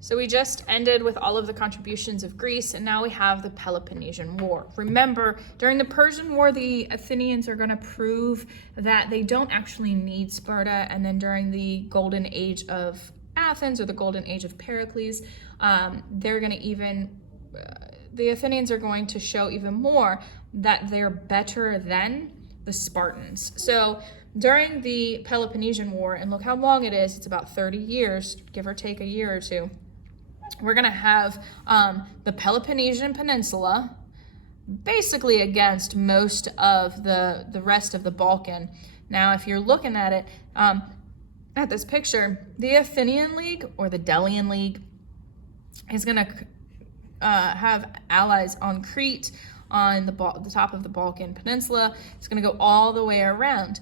So we just ended with all of the contributions of Greece, and now we have the Peloponnesian War. Remember, during the Persian War, the Athenians are going to prove that they don't actually need Sparta, and then during the Golden Age of Athens, or the Golden Age of Pericles, they're going to the Athenians are going to show even more that they're better than the Spartans. So during the Peloponnesian War, and look how long it is, it's about 30 years, give or take a year or two, we're going to have the Peloponnesian Peninsula basically against most of the rest of the Balkan. Now, if you're looking at it, at this picture, the Athenian League or the Delian League is going to have allies on Crete, on the top of the Balkan Peninsula. It's going to go all the way around.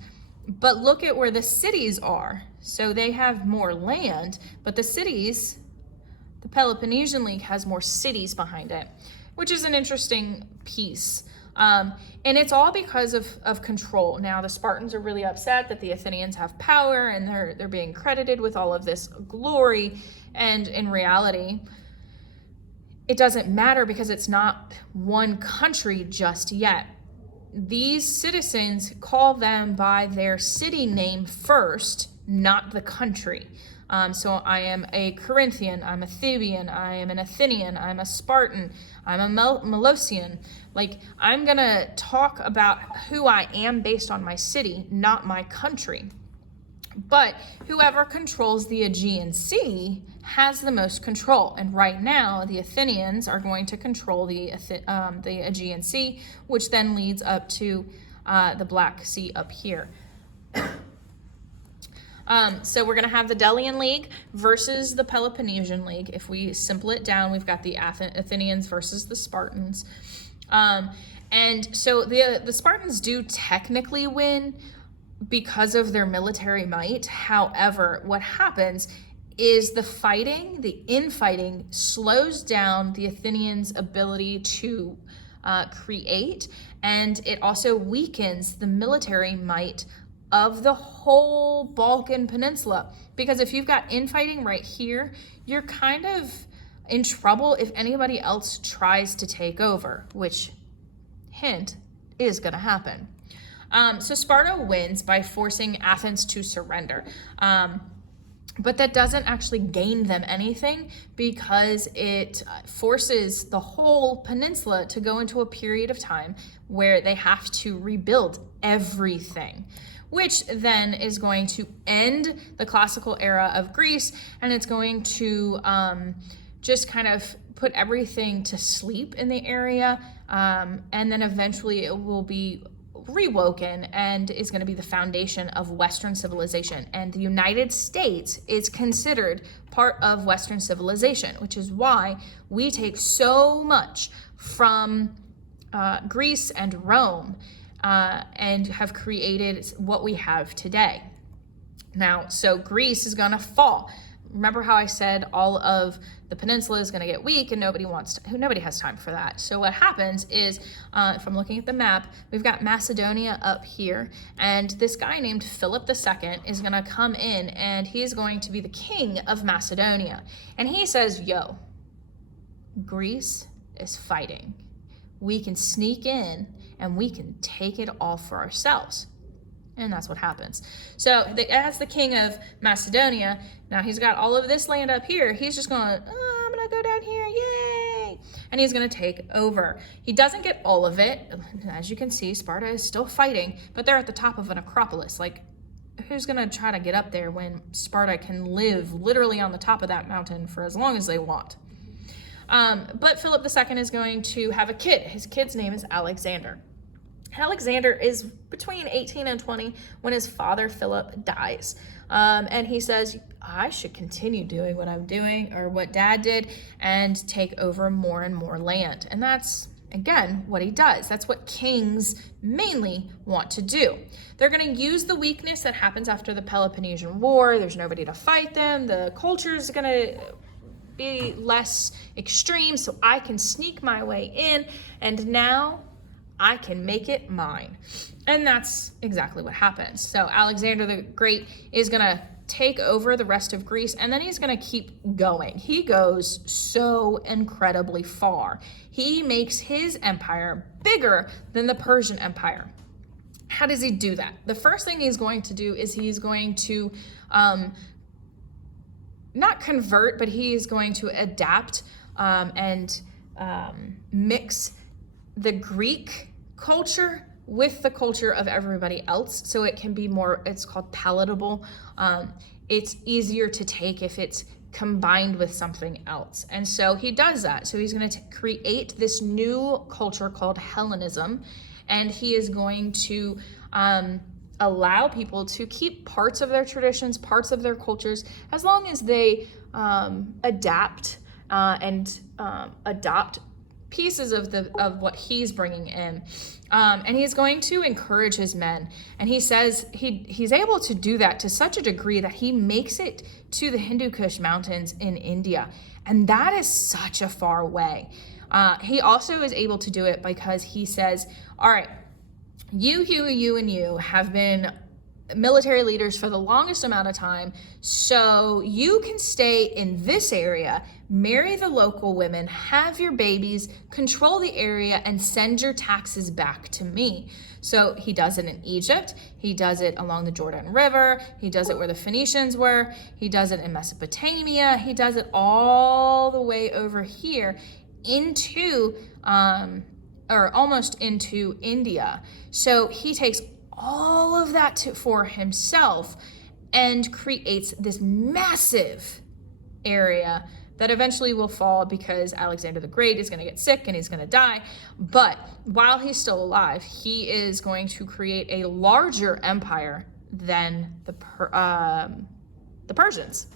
But look at where the cities are. So they have more land, but the cities, the Peloponnesian League has more cities behind it, which is an interesting piece. And it's all because of control. Now, the Spartans are really upset that the Athenians have power and they're being credited with all of this glory. And in reality, it doesn't matter because it's not one country just yet. These citizens call them by their city name first, not the country. So I am a Corinthian, I'm a Theban, I am an Athenian, I'm a Spartan, I'm a Melosian. Like, I'm going to talk about who I am based on my city, not my country. But whoever controls the Aegean Sea has the most control. And right now, the Athenians are going to control the Aegean Sea, which then leads up to the Black Sea up here. So we're going to have the Delian League versus the Peloponnesian League. If we simple it down, we've got the Athenians versus the Spartans. And so the Spartans do technically win because of their military might. However, what happens is the infighting slows down the Athenians' ability to create, and it also weakens the military might of the whole Balkan Peninsula. Because if you've got infighting right here, you're kind of in trouble if anybody else tries to take over, which, hint, is going to happen. So Sparta wins by forcing Athens to surrender. But that doesn't actually gain them anything because it forces the whole peninsula to go into a period of time where they have to rebuild everything, which then is going to end the classical era of Greece, and it's going to just kind of put everything to sleep in the area, and then eventually it will be rewoken and is going to be the foundation of Western civilization. And the United States is considered part of Western civilization, which is why we take so much from Greece and Rome and have created what we have today. Now, so Greece is going to fall. Remember how I said all of the peninsula is going to get weak and nobody has time for that. So what happens is, if I'm looking at the map, we've got Macedonia up here, and this guy named Philip II is going to come in, and he's going to be the king of Macedonia. And he says, yo, Greece is fighting. We can sneak in and we can take it all for ourselves. And that's what happens. So as the king of Macedonia, now he's got all of this land up here. He's just going, I'm going to go down here. Yay. And he's going to take over. He doesn't get all of it. As you can see, Sparta is still fighting, but they're at the top of an acropolis. Like, who's going to try to get up there when Sparta can live literally on the top of that mountain for as long as they want? But Philip II is going to have a kid. His kid's name is Alexander. Alexander is between 18 and 20 when his father, Philip, dies. And he says, I should continue doing what I'm doing, or what Dad did, and take over more and more land. And that's, again, what he does. That's what kings mainly want to do. They're going to use the weakness that happens after the Peloponnesian War. There's nobody to fight them. The culture is going to be less extreme, so I can sneak my way in, and now I can make it mine. And that's exactly what happens. So Alexander the Great is going to take over the rest of Greece, and then he's going to keep going. He goes so incredibly far. He makes his empire bigger than the Persian Empire. How does he do that? The first thing he's going to do is he's going to not convert, but he is going to adapt and mix the Greek culture with the culture of everybody else, so it can be more, it's called palatable. It's easier to take if it's combined with something else. And so he does that. So he's going to create this new culture called Hellenism, and he is going to allow people to keep parts of their traditions, parts of their cultures, as long as they adapt and adopt pieces of what he's bringing in. And he's going to encourage his men. And he says he's able to do that to such a degree that he makes it to the Hindu Kush mountains in India. And that is such a far way. He also is able to do it because he says, all right, you, and you have been military leaders for the longest amount of time, so you can stay in this area, marry the local women, have your babies, control the area, and send your taxes back to me. So he does it in Egypt, he does it along the Jordan River, he does it where the Phoenicians were, he does it in Mesopotamia, he does it all the way over here into or almost into India. So he takes all of that for himself and creates this massive area that eventually will fall because Alexander the Great is going to get sick and he's going to die. But while he's still alive, he is going to create a larger empire than the Persians.